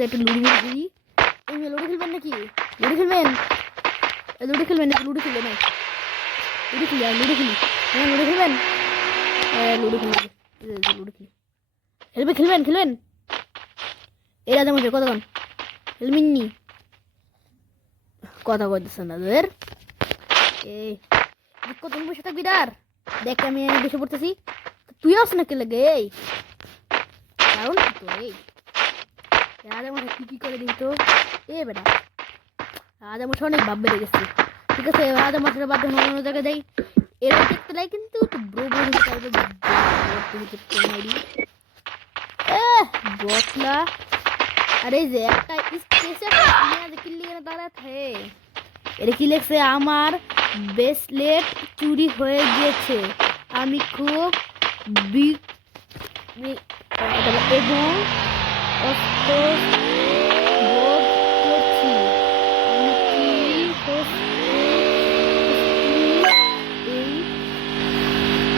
যে একটু লুডো খেলি। এই লুডো খেলবেন নাকি? লুডো খেলবেন? লুডো খেলবেন নাকি? লুডো খেলবেন না? লুডো খেলি আর লুডো খেলি। হ্যাঁ লুডো খেলবেন? লুডো খেলি, লুডো খেলি। খেলবেন খেলবেন? এই রাজা মশাই কতক্ষণ খেলবেন নি? কথা বলতেছে না তোদের। এই কতক্ষণ বসে থাকবি তার? দেখ আমি বসে পড়তেছি, তুই আস না কে লাগে? এই কারণ কি তোর? এই রাজা মশাই কি করে দিই তো? এ বেটা রাজা মশাই অনেক ভাব বেড়ে গেছে। ঠিক আছে রাজা মশাই বাদ অন্য জায়গায় যাই। এরা দেখতে লাই কিন্তু ব্রো ব্রো বটলা। আরে যে একটা স্পেশাল কিল্লি করে দাঁড়াতে এটা কি লেখছে? আমার ব্রেসলেট চুরি হয়ে গিয়েছে, আমি খুব এবং অস্বস্তি বোধ করছি। আমি কি এই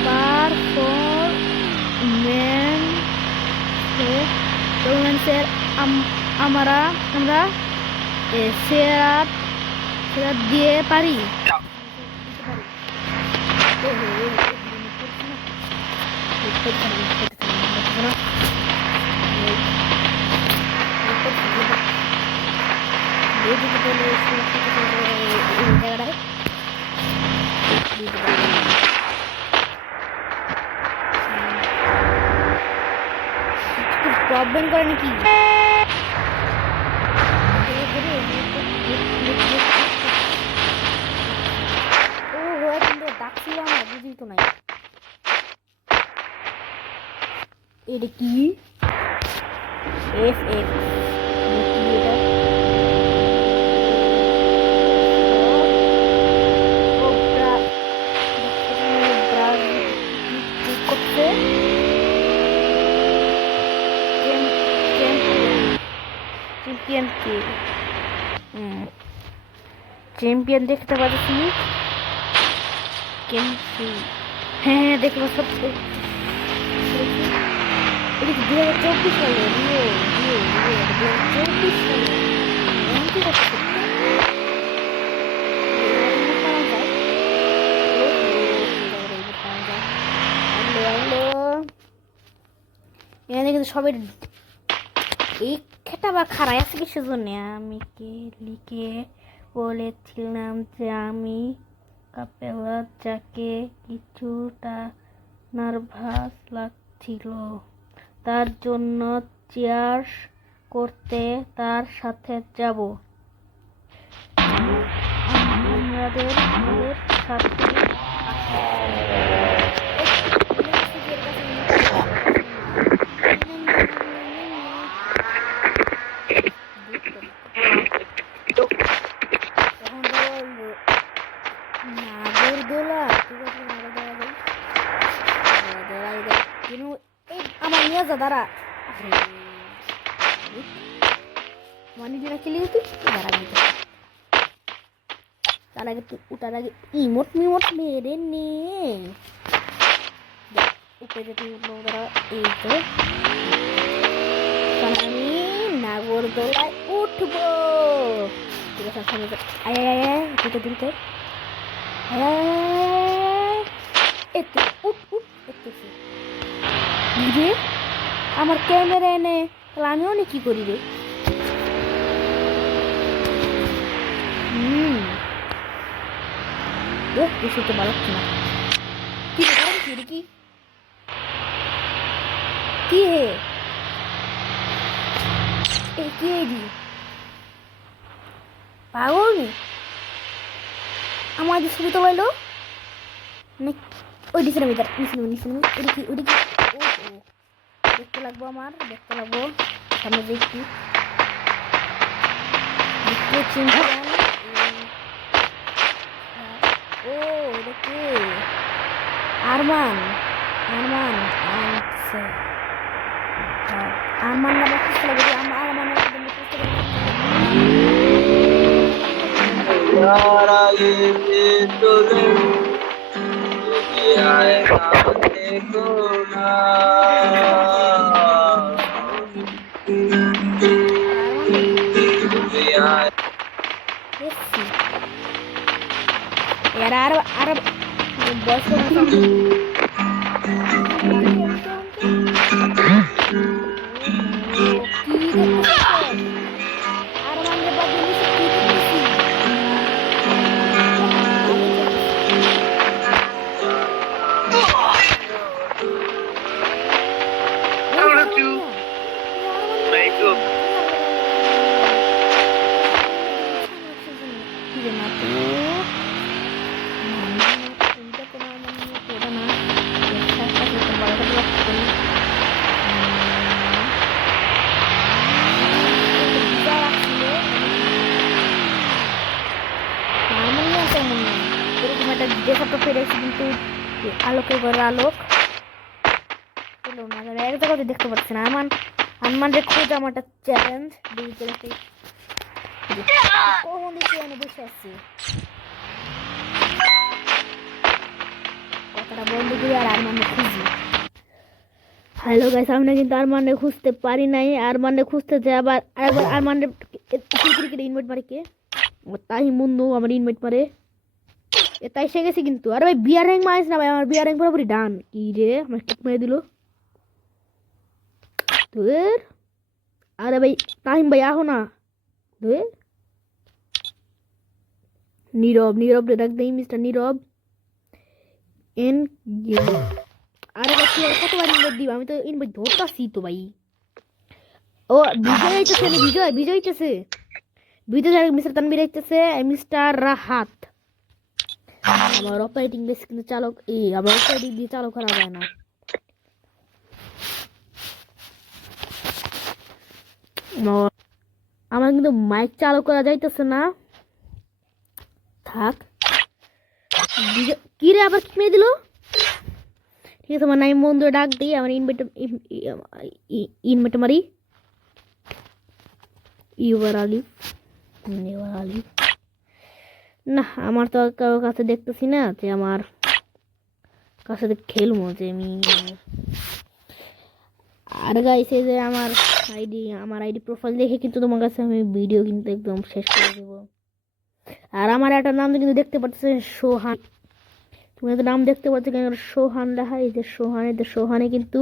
পারফরম্যান্সের আমরা সেরাত দিয়ে পারি। প্রবলেম করে নাকি? ডাকছিলাম না, বুঝি তো নাই। এটা কি? এফ এফ চ্যাম্পিয়ন দেখতে পাচ্ছি। হ্যাঁ দেখতে পাচ্ছি। এটা কি 2024 সালে? রিও রিও রিও 2024 সালে। এখানে কিন্তু সবাই এই খেটা বা খারাই আছে কিসের জন্য? আমি কে লিখে বলেছিলাম যে আমি কাপেলা যাকে কিছুটা নার্ভাস লাগছিল, তার জন্য চিয়ার্স করতে তার সাথে যাব। আমাদের সাথে আমার নিয়ে যা দাঁড়া মানে দিনা খেলি তুই দাঁড়া দিতে। তার আগে তুই ওটার আগে ইমোট মিমোট মেরে নে। উপরে তুই উঠলো দাঁড়া। এই তো আমি নাগরদোলায় উঠবো। ঠিক আছে সামনে আয় আয় আয় দুটো দিতে এতে উঠ উঠ দেখতেছি রে আমার ক্যামেরা এনে। তাহলে আমিও নি কি করি রে? বেশি তো ভালো লাগছে না। কি কি কি হে এই কি দি পাগল নি আমার ছবি তো পাইলো ওই দিছে ভিতর নিচে ওটা কি দেখতে লাগবো, আমার দেখতে লাগবো সামনে দেখি ও দেখি আরমান আরমান আচ্ছা আরমান নামে খুঁজতে লাগবে। আরমান यार আর বয়স কম কি দেখতেছ আর মানে বাদ দিছি কি দেখতেছি যেসবটা পেরেছি কিন্তু আলোকের ঘরে আলোক পেলো না এক জায়গাতে দেখতে পাচ্ছি না আমার খোঁজ আমার একটা চ্যালেঞ্জ কখন দেখি আমি বসে আছি কথাটা বন্ধ করি আর মানে খুঁজি হ্যালো গাইস আমি কিন্তু আরমানে খুঁজতে পারি নাই আরমানে খুঁজতে যাই আবার আরেকবার আরমানে ক্রিকেট ইনভাইট মারে কে তাই বন্ধু আমার ইনভাইট মারে তাই সে গেছে কিন্তু আরে ভাই বিয়ার র্যাঙ্ক মারিস না ভাই আমার বিয়ার র্যাঙ্ক পুরোপুরি ডান কি রে আমার কিক মেরে দিল তোর আরে ভাই টাইম ভাই আহো না তোর নীরব রে ডাক দেই মিস্টার নীরব এন আরে ভাই তুই কতবার ইনভাইট দিবা আমি তো ইনভাইট ধরতাছি তো ভাই ও বিজয় আইতেছে বিজয় আইতেছে বিজয় মিস্টার তানভীর আইতেছে মিস্টার রাহাত আমার অপারেটিং বেস কিন্তু চালক আবার অপারেটিং দিয়ে চালু করা যায় না আমার কিন্তু মাইক চালু করা যাইতেছে না থাক কি রে আবার কি মেয়ে দিল ঠিক আছে আমার নাইম বন্ধু ডাক দিই আমার ইনভাইট মারি ইউবার আলী না আমার তো কারোর কাছে দেখতেছি না যে আমার কার সাথে খেলবো যে আমি আর গাইছে যে আমার আইডি প্রোফাইল দেখে কিন্তু তোমার কাছে আমি ভিডিও কিন্তু একদম শেষ করে দেবো আর আমার একটা নাম কিন্তু দেখতে পাচ্ছ সোহান তুমি একটা নাম দেখতে পাচ্ছ সোহান লেখা এই যে সোহানে কিন্তু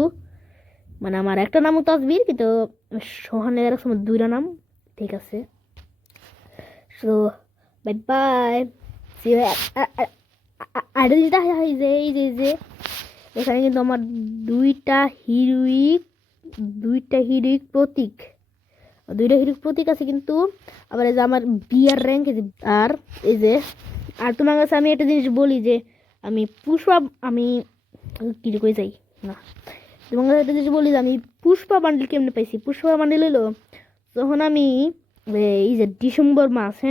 মানে আমার একটা নামও তাসবির কিন্তু সোহানের এরকম দুইটা নাম ঠিক আছে সো বাই বাই আইডলটা এই যে এখানে কিন্তু আমার দুইটা হিরোইক প্রতীক আছে কিন্তু আবার এই যে আমার বিয়ার র্যাঙ্ক আর এই যে আর তোমার কাছে আমি একটা জিনিস বলি যে আমি আমি কি কই যাই না তোমার কাছে একটা জিনিস বলি যে আমি পুষ্পা বান্ডিল কেমনে পাইছি পুষ্পা বান্ডিল হলো তখন আমি এই যে ডিসেম্বর মাসে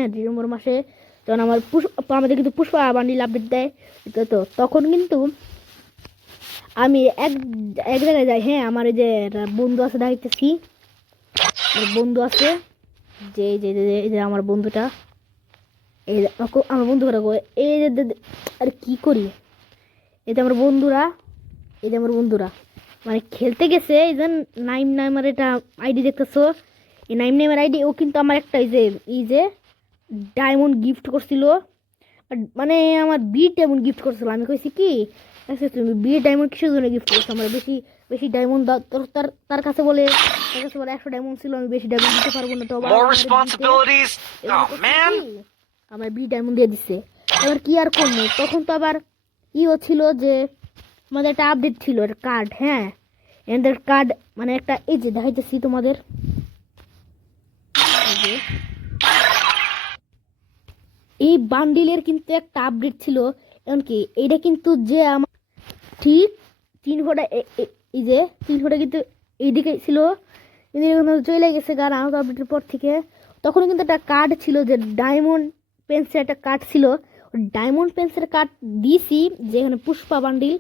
যখন আমাদের কিন্তু পুষ্পা বান্ডিল আপডেট দেয় তো তখন কিন্তু আমি এক জায়গায় যাই হ্যাঁ আমার এই যে বন্ধু আছে দেখাইতেছি বন্ধু আছে যে যে আমার বন্ধুটা এই আমার বন্ধুরা এই যে আরে কি করি এই যে আমার বন্ধুরা মানে খেলতে গেছে এই যে নাইমার এটা আইডি দেখতেছো এই নাইমার আইডি ও কিন্তু আমার একটা এই যে ডায়মন্ড গিফট করছিল মানে আমার ডায়মন্ড গিফট করছিল আমি কইছি কি আচ্ছা তুমি ডায়মন্ড কিসের জন্য গিফট করছো আমার বেশি ডায়মন্ড তার কাছে বলে 100 ডায়মন্ড ছিল আমি বেশি ডায়মন্ড দিতে পারবো না তো আমার ডায়মন্ড দিয়ে দিচ্ছে এবার কি আর করবো তখন তো আবার ছিল যে আমাদের একটা আপডেট ছিল একটা কার্ড হ্যাঁ এদের কার্ড মানে একটা এই যে দেখাইতেছি তোমাদের এই বান্ডিলের কিন্তু একটা আপডেট ছিল এমনকি এইটা কিন্তু যে আমার ঠিক 3 ফোঁটা এই যে 3 ফোঁটা কিন্তু এইদিকে ছিল চলে গেছে গান আউট আপডেটের পর থেকে তখন কিন্তু একটা কার্ড ছিল যে ডায়মন্ড পেন্সের একটা কার্ড ছিল ডায়মন্ড পেন্সের কার্ড দিছি যেখানে পুষ্পা বান্ডিল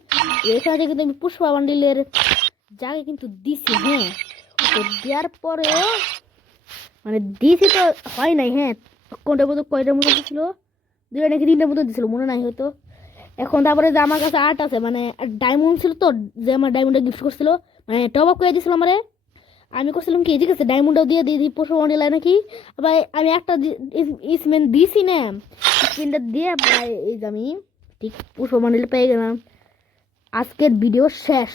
এখানে কিন্তু আমি পুষ্পা বান্ডিলের জায়গায় কিন্তু দিছি হ্যাঁ তো দেওয়ার পরেও মানে দিছি তো হয় নাই হ্যাঁ কোনটার মতো কয়টার মতো দিছিল 2টা নাকি 3টার মতো দিছিল মনে নাই হয়তো এখন তারপরে যে আমার কাছে আর্ট আছে মানে ডায়মন্ড ছিল তো যে আমার ডায়মন্ডটা গিফট করছিল মানে টপ আপ করে দিয়েছিল আমারে আমি করছিলাম কি ঠিক আছে ডায়মন্ডও দিয়ে দিই পুষ্প বান্ডিল নাকি আবার আমি একটা স্পিন দিছি না স্পিনটা দিয়ে প্রায় এই যে আমি ঠিক পুষ্প বান্ডিল পেয়ে গেলাম আজকের ভিডিও শেষ